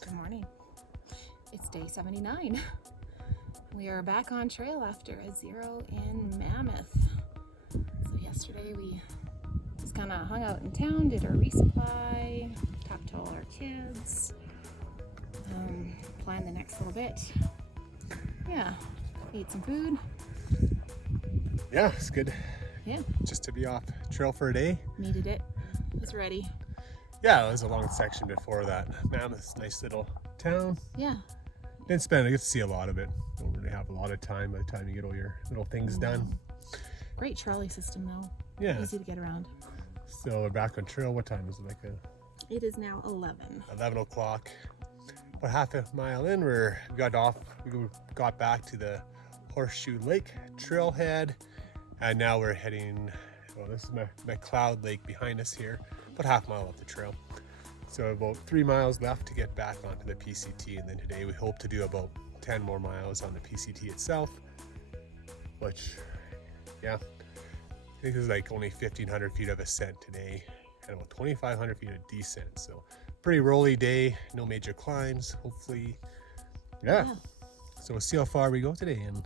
Good morning. It's day 79. We are back on trail after a zero in Mammoth. So yesterday we just kind of hung out in town, did our resupply, talked to all our kids, planned the next little bit. Yeah, ate some food. Yeah, it's good. Yeah. Just to be off trail for a day. Needed it. Was ready. Yeah, it was a long section before that. Mammoth's nice little town. Yeah. I get to see a lot of it. Don't really have a lot of time by the time you get all your little things done. Great trolley system though. Yeah. Easy to get around. So we're back on trail. What time is it? It is now 11. 11 o'clock. About half a mile in, we got back to the Horseshoe Lake trailhead, and now we're heading, well, this is McLeod Lake behind us here, about half mile up the trail. So about 3 miles left to get back onto the PCT, and then today we hope to do about 10 more miles on the PCT itself, which, yeah, I think there's like only 1,500 feet of ascent today and about 2,500 feet of descent. So pretty rolly day, no major climbs, hopefully. Yeah. So we'll see how far we go today, and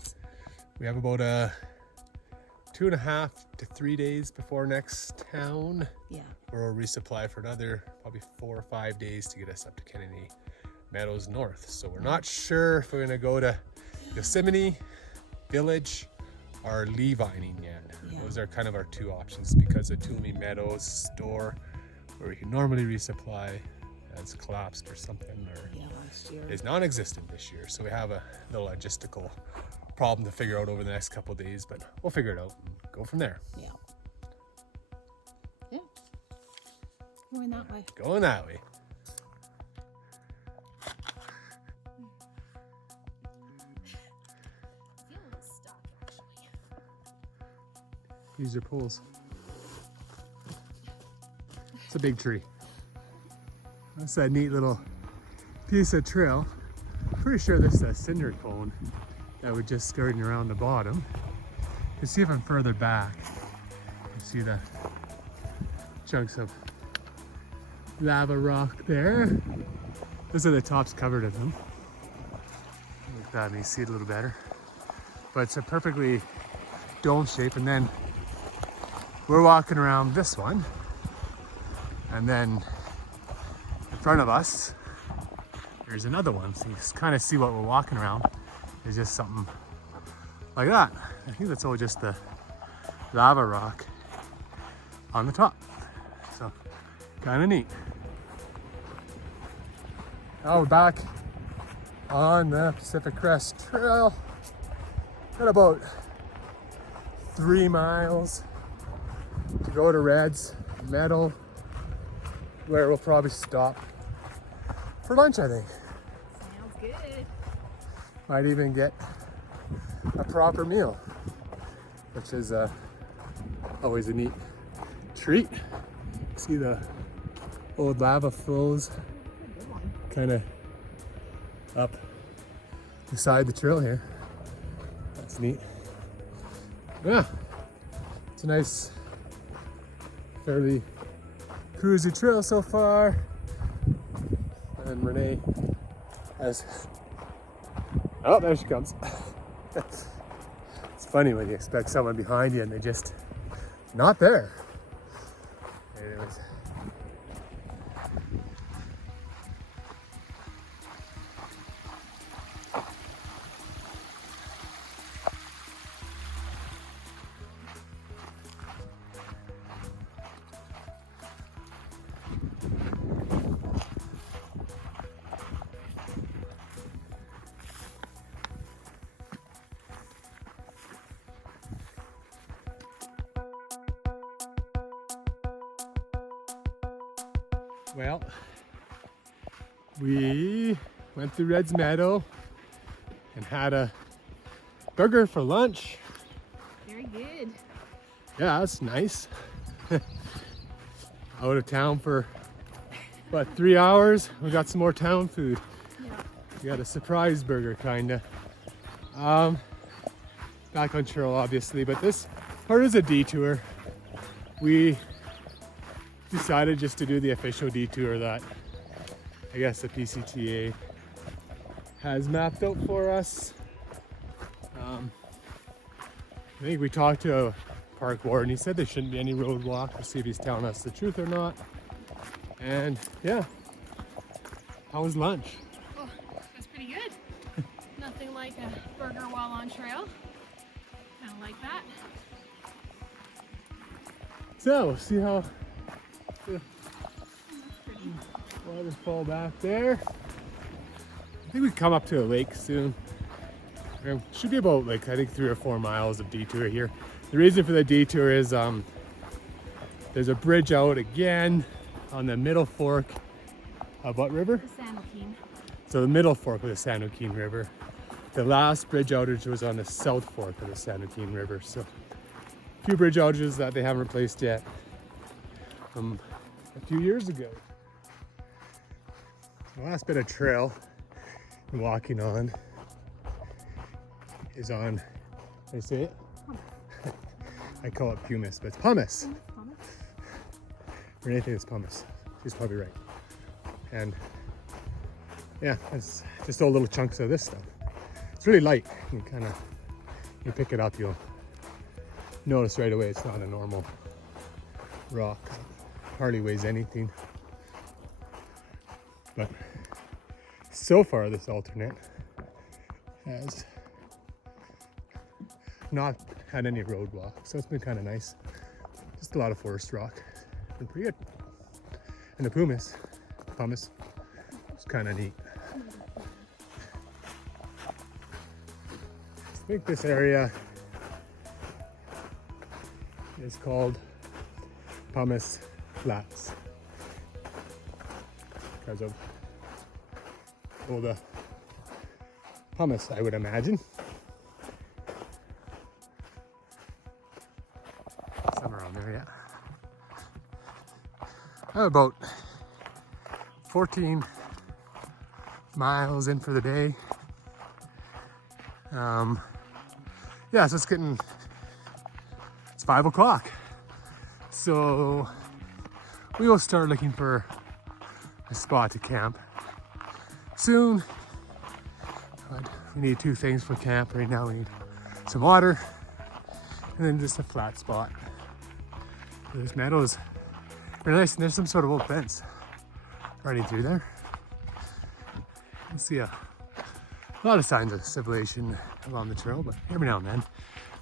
we have about 2.5 to 3 days before next town. Yeah. Where we'll resupply for another probably 4 or 5 days to get us up to Kennedy Meadows North. So we're not sure if we're gonna go to Yosemite Village or Levining yet. Yeah. Those are kind of our two options because the Toomey Meadows store where we can normally resupply has collapsed or something, or last year is non-existent this year. So we have a little logistical problem to figure out over the next couple of days, but we'll figure it out and go from there. Yeah. Yeah. Going that way. Going that way. Feel a little stuck actually. These are poles. It's a big tree. That's that neat little piece of trail. Pretty sure this is a cinder cone that we're just skirting around the bottom. You can see if I'm further back, you can see the chunks of lava rock there. Those are the tops covered of them. Like that, and you see it a little better. But it's a perfectly dome shape, and then we're walking around this one, and then in front of us there's another one, so you kind of see what we're walking around. It's just something like that. I think that's all just the lava rock on the top, so kind of neat. Now we're back on the Pacific Crest Trail. Got about 3 miles to go to Red's Meadow, where we'll probably stop for lunch, I think. Sounds good. Might even get a proper meal, which is always a neat treat. See the old lava flows kind of up beside the trail here. That's neat. Yeah, it's a nice, fairly cruisy trail so far. And Renee has, oh, there she comes. It's funny when you expect someone behind you and they're just not there. Anyways. Well, we went through Red's Meadow and had a burger for lunch. Very good. Yeah, that's nice. Out of town for about 3 hours. We got some more town food. Yeah. We got a surprise burger, kinda. Back on trail, obviously, but this part is a detour. We decided just to do the official detour that I guess the PCTA has mapped out for us. I think we talked to a park warden. He said there shouldn't be any roadblock. We'll see if he's telling us the truth or not. And yeah, how was lunch? Oh, it was pretty good. Nothing like a burger while on trail. Kind of like that. So, see how the waterfall back there. I think we come up to a lake soon. There should be about like I think 3 or 4 miles of detour here. The reason for the detour is there's a bridge out again on the middle fork of what river? The San Joaquin. So the middle fork of the San Joaquin River. The last bridge outage was on the south fork of the San Joaquin River. So a few bridge outages that they haven't replaced yet from a few years ago. The last bit of trail I'm walking on is on, did I say it? I call it pumice, but it's pumice. Renee thinks it's pumice. She's probably right. And yeah, it's just all little chunks of this stuff. It's really light. You pick it up, you'll notice right away it's not a normal rock. Hardly weighs anything. But so far this alternate has not had any roadblock, so it's been kind of nice. Just a lot of forest rock. It's been pretty good. And the pumice, it's kind of neat. I think this area is called Pumice Flats because of all the pumice, I would imagine. Somewhere around there, yeah. I'm about 14 miles in for the day. Yeah, so it's 5 o'clock. So we will start looking for a spot to camp soon. But we need 2 things for camp right now. We need some water and then just a flat spot. This meadow is really nice, and there's some sort of old fence running through there. You see a lot of signs of civilization along the trail, but every now and then.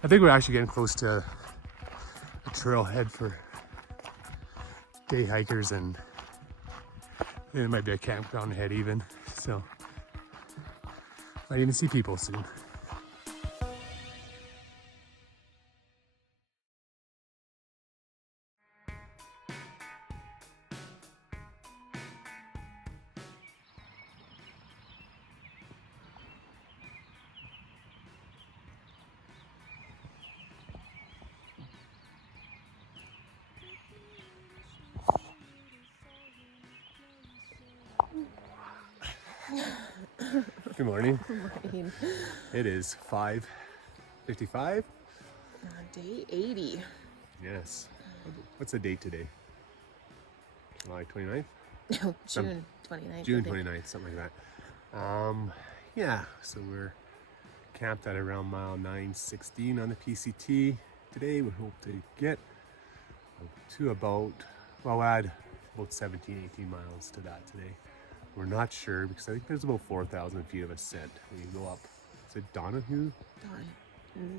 I think we're actually getting close to a trailhead for day hikers, and there might be a campground ahead even, so might even see people soon. Good morning. Good morning. It is 5:55. Day 80. Yes. What's the date today? July 29th? No, June 29th. June 29th, something like that. Yeah, so we're camped at around mile 916 on the PCT. Today we hope to get to about, well, we'll add about 17, 18 miles to that today. We're not sure because I think there's about 4,000 feet of ascent when you go up. Is it Donahue?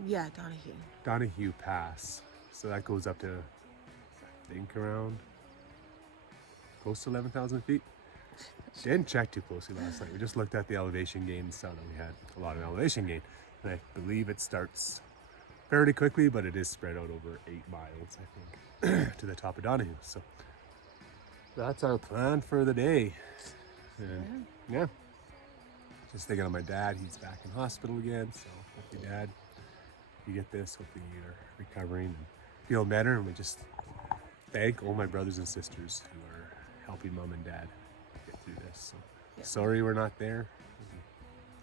Yeah, Donahue. Donahue Pass. So that goes up to, I think, around close to 11,000 feet. Didn't check too closely last night. We just looked at the elevation gain and saw that we had a lot of elevation gain. And I believe it starts fairly quickly, but it is spread out over 8 miles, I think, to the top of Donahue. So that's our plan for the day. And yeah, just thinking of my dad. He's back in hospital again, so hopefully, Dad, you get this. Hopefully you're recovering and feeling better. And we just thank all my brothers and sisters who are helping Mom and Dad get through this. So sorry we're not there.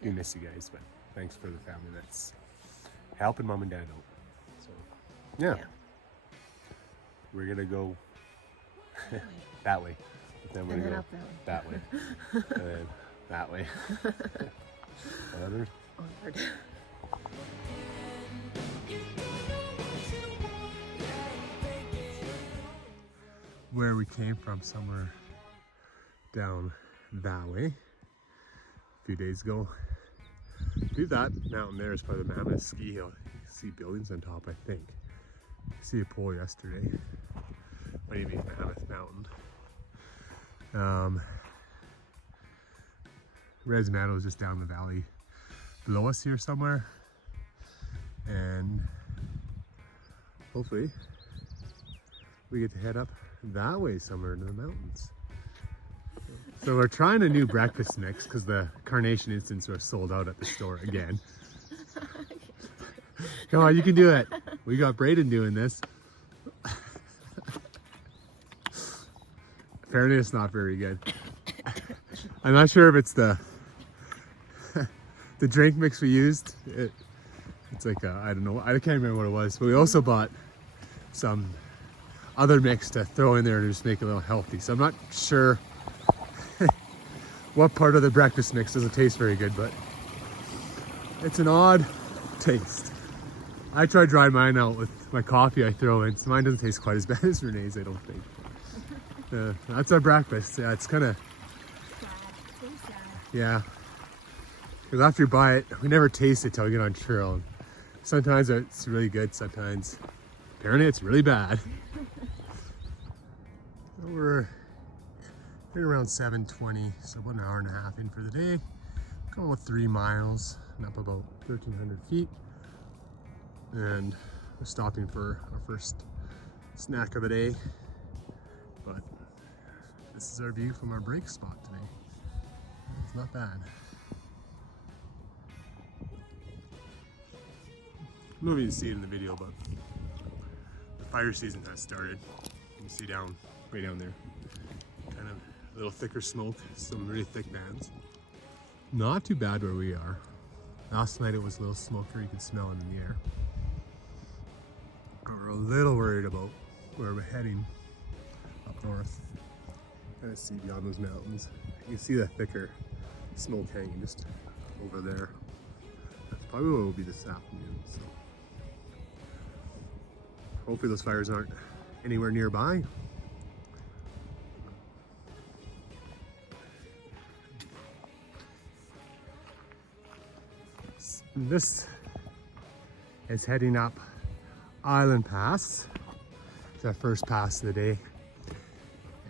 We miss you guys, but thanks for the family that's helping Mom and Dad out. So yeah. We're gonna go that way. Then we're And then gonna up go that way. And then that way. Onward. Onward. Where we came from, somewhere down that way a few days ago. I believe that mountain there is probably the Mammoth ski hill. You can see buildings on top, I think. I see a pole yesterday. Might even be Mammoth Mountain. Meadow is just down the valley below us here somewhere. And hopefully we get to head up that way somewhere into the mountains. So we're trying a new breakfast mix because the Carnation Instants are sold out at the store again. Come on, you can do it. We got Braden doing this. Apparently it's not very good. I'm not sure if it's the the drink mix we used. It's like I don't know. I can't remember what it was. But we also bought some other mix to throw in there to just make it a little healthy. So I'm not sure what part of the breakfast mix doesn't taste very good, but it's an odd taste. I try drying mine out with my coffee I throw in, so mine doesn't taste quite as bad as Renee's, I don't think. That's our breakfast. Yeah, it's kind of sad. yeah. Because after you buy it, we never taste it till we get on trail. Sometimes it's really good, sometimes apparently it's really bad. We're around 7:20, so about an hour and a half in for the day. Going about 3 miles and up about 1,300 feet. And we're stopping for our first snack of the day. But this is our view from our break spot today. It's not bad. I don't know if you can see it in the video, but the fire season has started. You can see way down there. Kind of a little thicker smoke, some really thick bands. Not too bad where we are. Last night it was a little smokier, you could smell it in the air. But we're a little worried about where we're heading up north. Kind of see beyond those mountains. You can see the thicker smoke hanging just over there. That's probably what will be this afternoon. So hopefully those fires aren't anywhere nearby. This is heading up Island Pass. It's our first pass of the day.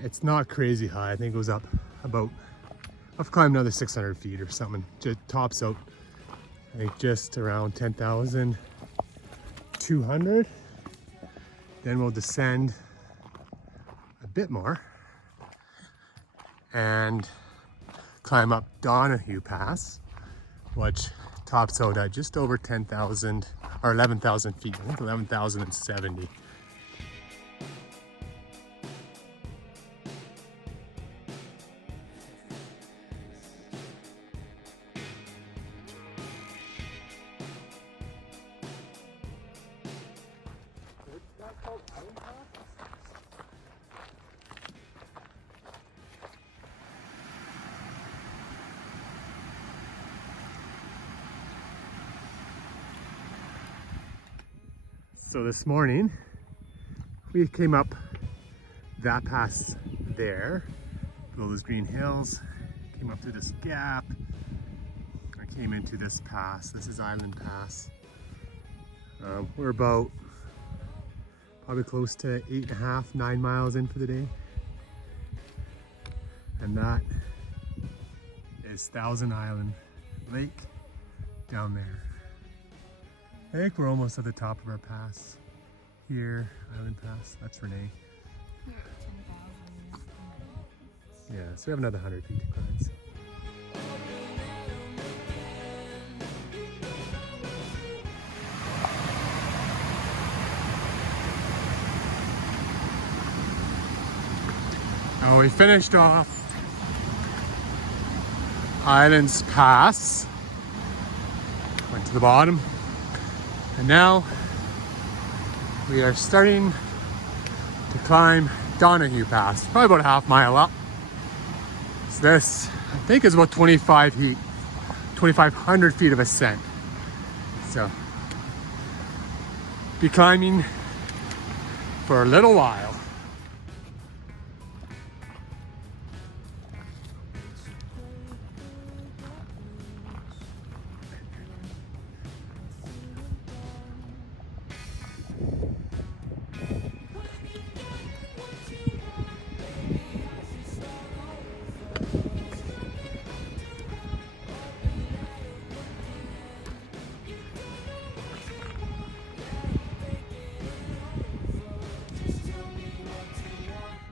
It's not crazy high. I think it goes up about, I've climbed another 600 feet or something. Just tops out, I think just around 10,200. Then we'll descend a bit more and climb up Donahue Pass, which tops out at just over 10,000 or 11,000 feet. I think 11,070. So this morning we came up that pass there, below those green hills, came up through this gap. I came into this pass. This is Island Pass. We're about probably close to 8.5, 9 miles in for the day. And that is Thousand Island Lake down there. I think we're almost at the top of our pass here, Island Pass. That's Renee. We're at 10,000. Yeah, so we have another 100 feet to climb. Now we finished off Islands Pass. Went to the bottom. And now we are starting to climb Donahue Pass, probably about a half mile up. So this, I think, is about 2,500 feet of ascent. So, be climbing for a little while.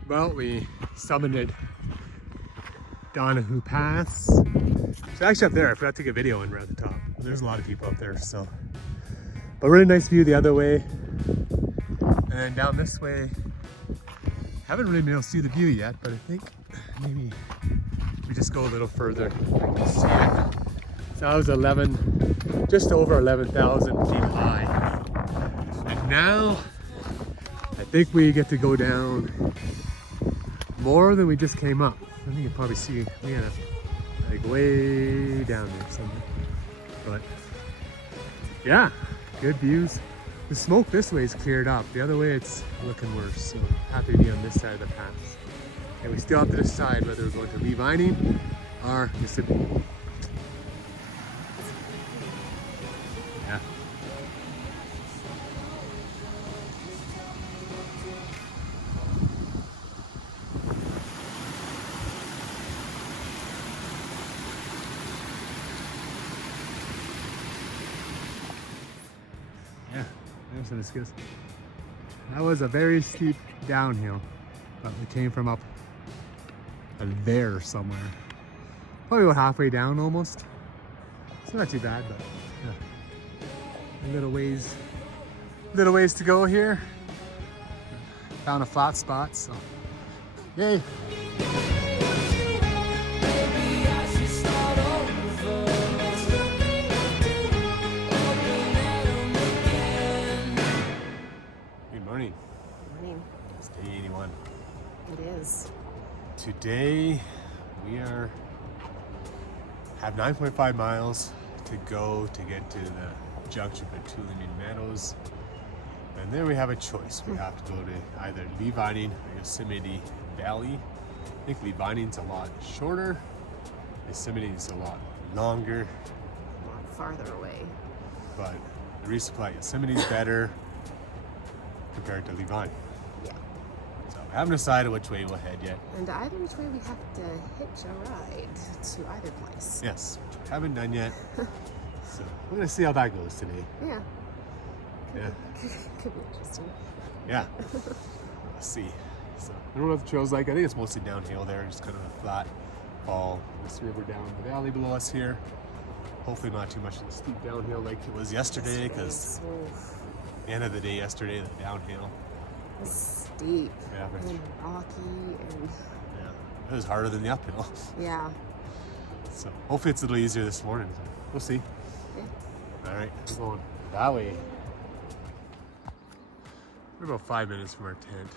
Well, we summited Donahue Pass. So actually up there, I forgot to take a video when we're at the top. There's a lot of people up there, so. But really nice view the other way. And then down this way, haven't really been able to see the view yet, but I think maybe we just go a little further. I can see it. So I was just over 11,000 feet high. And now, I think we get to go down more than we just came up. I think you can probably see we got like way down there somewhere. But yeah, good views. The smoke this way is cleared up. The other way it's looking worse. So happy to be on this side of the pass. And we still have to decide whether we're going to leave Vining or Mississippi. Yeah. That was a very steep downhill, but we came from up there somewhere. Probably about halfway down almost. It's not too bad, but yeah. A little ways to go here. Found a flat spot, so yay. Morning. It's day 81. It is. Today we have 9.5 miles to go to get to the junction between Meadows. And then we have a choice. We have to go to either Lee Vining or Yosemite Valley. I think Lee Vining's a lot shorter. Yosemite's a lot longer. A lot farther away. But the resupply Yosemite's better compared to Lee Vining. Yeah. So we haven't decided which way we'll head yet. And either which way we have to hitch a ride to either place. Yes, which we haven't done yet. So we're gonna see how that goes today. Yeah. Yeah. Could be interesting. Yeah. Let's see. So I don't know what the trail's like. I think it's mostly downhill there, just kind of a flat fall. This river down the valley below us here. Hopefully not too much of the steep downhill like it was yesterday, because the end of the day yesterday, the downhill was steep and rocky and it was harder than the uphill. Yeah. So hopefully it's a little easier this morning. So we'll see. Yeah. All right, we're going that way. We're about 5 minutes from our tent.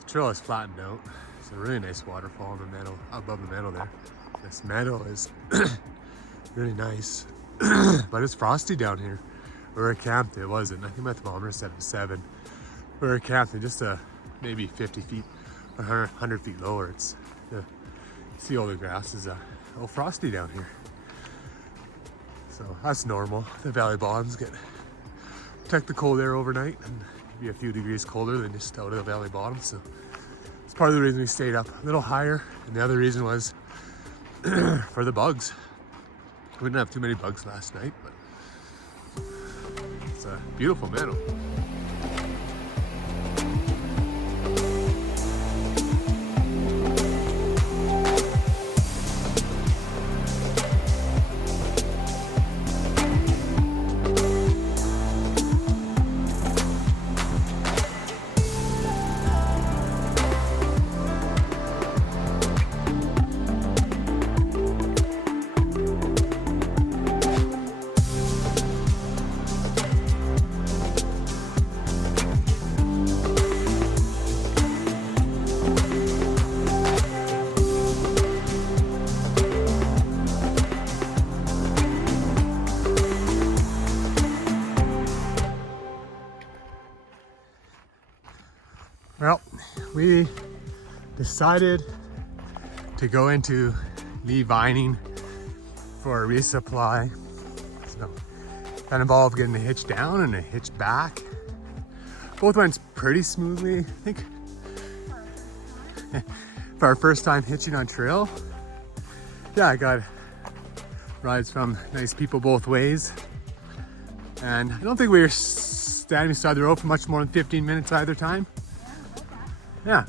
The trail is flattened out. It's a really nice waterfall in the meadow, above the meadow there. This meadow is really nice, but it's frosty down here. We were camped, it wasn't. I think my thermometer said it was 7. We were camped just maybe 50 feet or 100 feet lower. It's see all the grass is a little frosty down here. So that's normal. The valley bottoms protect the cold air overnight and be a few degrees colder than just out of the valley bottom. So it's part of the reason we stayed up a little higher. And the other reason was for the bugs. We didn't have too many bugs last night, but it's a beautiful meadow. Well, we decided to go into Lee Vining for a resupply. So that involved getting the hitch down and a hitch back. Both went pretty smoothly, I think. For our first time hitching on trail. Yeah, I got rides from nice people both ways. And I don't think we were standing beside the road for much more than 15 minutes either time. Yeah,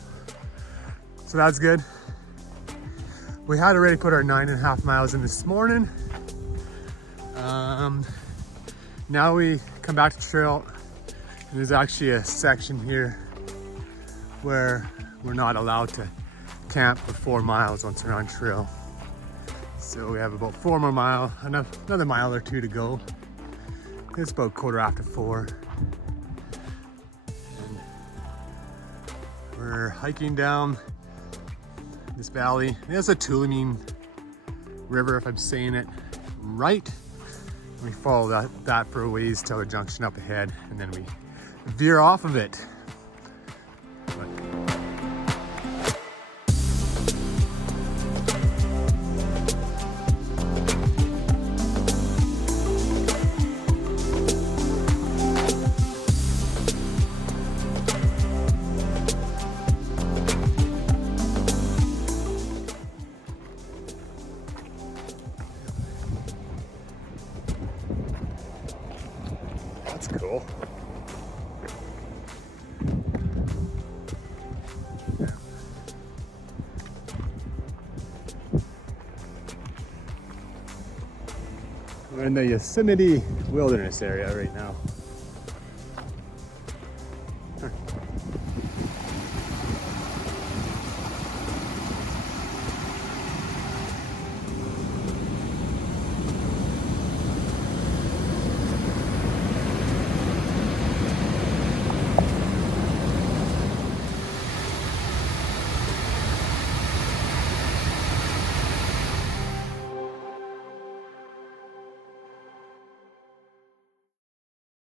so that's good. We had already put our 9.5 miles in this morning. Now we come back to trail, and there's actually a section here where we're not allowed to camp for 4 miles once we're on trail. So we have about 4 more miles, another mile or two to go. It's about 4:15. And we're hiking down this valley. There's a Tulameen River, if I'm saying it right. We follow that for a ways till a junction up ahead, and then we veer off of it. That's cool. We're in the Yosemite Wilderness area right now.